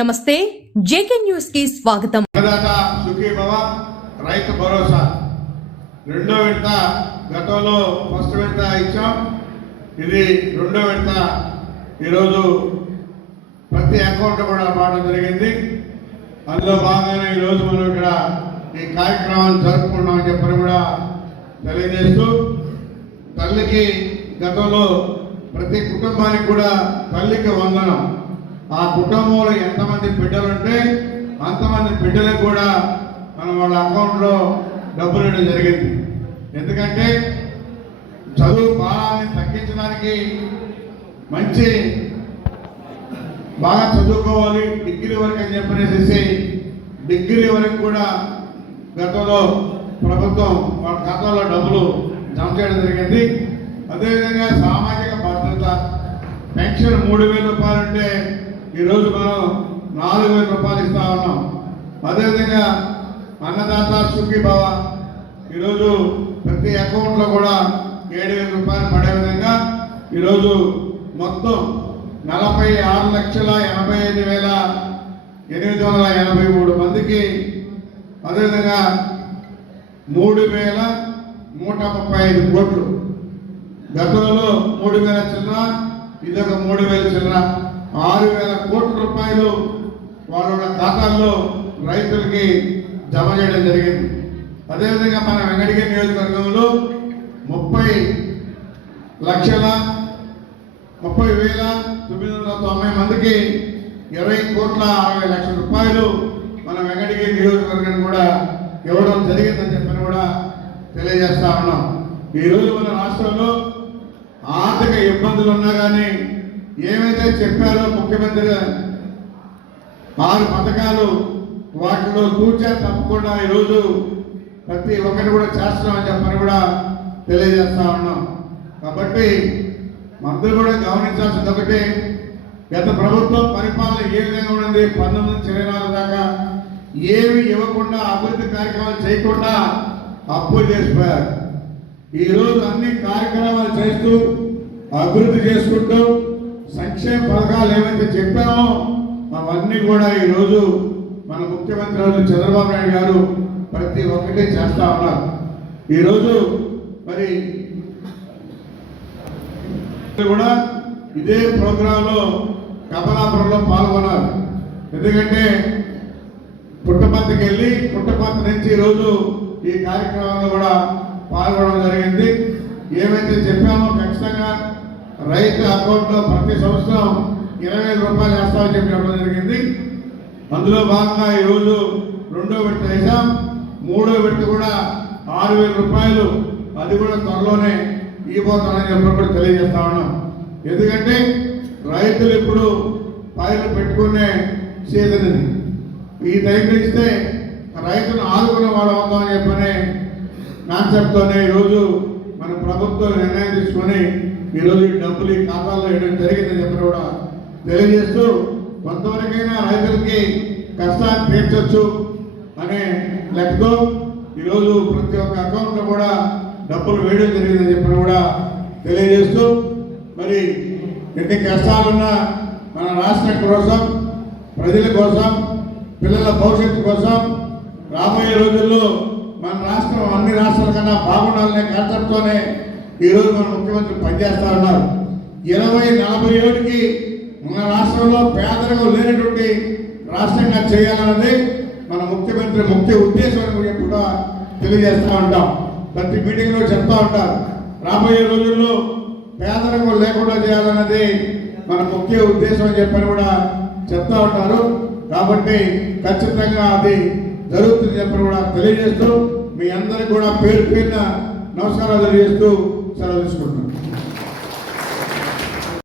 నమస్తే JK news కి స్వాగతం. రైతు భరోసా రెండో విడత గతంలో ఫస్ట్ విడత ఇచ్చాం. ఇది రెండో విడత ఈరోజు ప్రతి అకౌంట్ కూడా పాడడం జరిగింది. అందులో భాగంగానే ఈరోజు మనం ఇక్కడ ఈ కార్యక్రమాన్ని జరుపుకున్నామని చెప్పని కూడా తెలియజేస్తూ, తల్లికి గతంలో ప్రతి కుటుంబానికి కూడా తల్లికి వందనం. ఆ కుటుంబంలో ఎంతమంది బిడ్డలుంటే అంతమంది బిడ్డలకు కూడా మనం వాళ్ళ అకౌంట్లో డబ్బులు వేయడం జరిగింది. ఎందుకంటే చదువు భారాన్ని తగ్గించడానికి మంచి బాగా చదువుకోవాలి, డిగ్రీ వరకు అని చెప్పనేసి డిగ్రీ వరకు కూడా గతంలో ప్రభుత్వం వాళ్ళ ఖాతాలో డబ్బులు జమ చేయడం జరిగింది. అదేవిధంగా సామాజిక భద్రత పెన్షన్ 3,000 రూపాయలు ఉంటే ఈరోజు మనం 4,000 రూపాయలు ఇస్తా ఉన్నాం. అదేవిధంగా అన్నదాత సుఖీభవ ఈరోజు ప్రతి అకౌంట్లో కూడా 7,000 రూపాయలు పడే విధంగా ఈరోజు మొత్తం 46,85,883 మందికి, అదేవిధంగా 3,135 కోట్లు. గతంలో 3,000 చిల్లర, ఇదొక 3,000 చిల్లర, 6,000 కోట్ల రూపాయలు వాళ్ళ ఖాతాల్లో రైతులకి జమ చేయడం జరిగింది. అదేవిధంగా మన వెంకటగిరి నియోజకవర్గంలో 30,30,990 మందికి 20,60,00,000 రూపాయలు మన వెంకటగిరి నియోజకవర్గాన్ని కూడా ఇవ్వడం జరిగిందని చెప్పని కూడా తెలియజేస్తా ఉన్నాం. ఈరోజు మన రాష్ట్రంలో ఆర్థిక ఇబ్బందులు ఉన్నా కానీ ఏమైతే చెప్పారో ముఖ్యమంత్రి 6 పథకాలు వాటిలో తూచా తప్పకుండా ఈరోజు ప్రతి ఒక్కటి కూడా చేస్తున్నామని చెప్పని కూడా తెలియజేస్తా ఉన్నాం. కాబట్టి మంత్రులు కూడా గమనించాల్సింది ఒకటి, గత ప్రభుత్వం పరిపాలన ఏ విధంగా ఉన్నది, 1924 దాకా ఏమి ఇవ్వకుండా అభివృద్ధి కార్యక్రమాలు చేయకుండా అప్పులు చేసిపోయారు. ఈరోజు అన్ని కార్యక్రమాలు చేస్తూ అభివృద్ధి చేసుకుంటూ సంక్షేమ పథకాలు ఏమైతే చెప్పామో అవన్నీ కూడా ఈరోజు మన ముఖ్యమంత్రి చంద్రబాబు నాయుడు గారు ప్రతి ఒక్కటి చేస్తా ఉన్నారు. ఈరోజు మరి కూడా ఇదే ప్రోగ్రాంలో కమలాపురంలో పాల్గొన్నారు. ఎందుకంటే పుట్టపర్తికి వెళ్ళి పుట్టపర్తి నుంచి ఈరోజు ఈ కార్యక్రమంలో కూడా పాల్గొనడం జరిగింది. ఏమైతే చెప్పామో ఖచ్చితంగా రైతు అకౌంట్లో ప్రతి సంవత్సరం 20,000 రూపాయలు వేస్తామని చెప్పడం జరిగింది. అందులో భాగంగా ఈరోజు రెండో విడత వేసాం. మూడో విడత కూడా 6,000 రూపాయలు, అది కూడా త్వరలోనే ఇవ్వబోతానని చెప్పి కూడా తెలియజేస్తా ఉన్నాం. ఎందుకంటే రైతులు ఇప్పుడు పైరు పెట్టుకునే సీజన్ ఇది. ఈ టైంలో ఇస్తే రైతును ఆదుకునే వాళ్ళు అవుతామని చెప్పనే కాన్సెప్ట్తోనే ఈరోజు మన ప్రభుత్వం నిర్ణయం తీసుకొని ఈరోజు ఈ డబ్బులు ఈ ఖాతాల్లో వేయడం జరిగిందని చెప్పి కూడా తెలియజేస్తూ, కొంతవరకైనా రైతులకి కష్టాన్ని తీర్చొచ్చు అనే లెక్కతో ఈరోజు ప్రతి ఒక్క అకౌంట్లో కూడా డబ్బులు వేయడం జరిగిందని చెప్పి కూడా తెలియజేస్తూ, మరి ఎన్ని కష్టాలున్నా మన రాష్ట్రం కోసం, ప్రజల కోసం, పిల్లల భవిష్యత్తు కోసం రాబోయే రోజుల్లో మన రాష్ట్రం అన్ని రాష్ట్రాల కన్నా బాగుండాలనే కాన్సెప్ట్తోనే ఈరోజు మన ముఖ్యమంత్రి పనిచేస్తా ఉన్నారు. 20-40 ఏళ్ళకి మన రాష్ట్రంలో పేదరికం లేనటువంటి రాష్ట్రంగా చేయాలన్నది మన ముఖ్యమంత్రి ముఖ్య ఉద్దేశం అని కూడా తెలియజేస్తూ ఉంటాం. ప్రతి మీటింగ్లో చెప్తా ఉంటారు, రాబోయే రోజుల్లో పేదరికం లేకుండా చేయాలన్నది మన ముఖ్య ఉద్దేశం అని చెప్పని కూడా చెప్తా ఉంటారు. కాబట్టి ఖచ్చితంగా అది జరుగుతుంది చెప్పని కూడా తెలియజేస్తూ, మీ అందరికీ కూడా పేరు పేరున నమస్కారాలు తెలియజేస్తూ సెలవు తీసుకుంటున్నాను.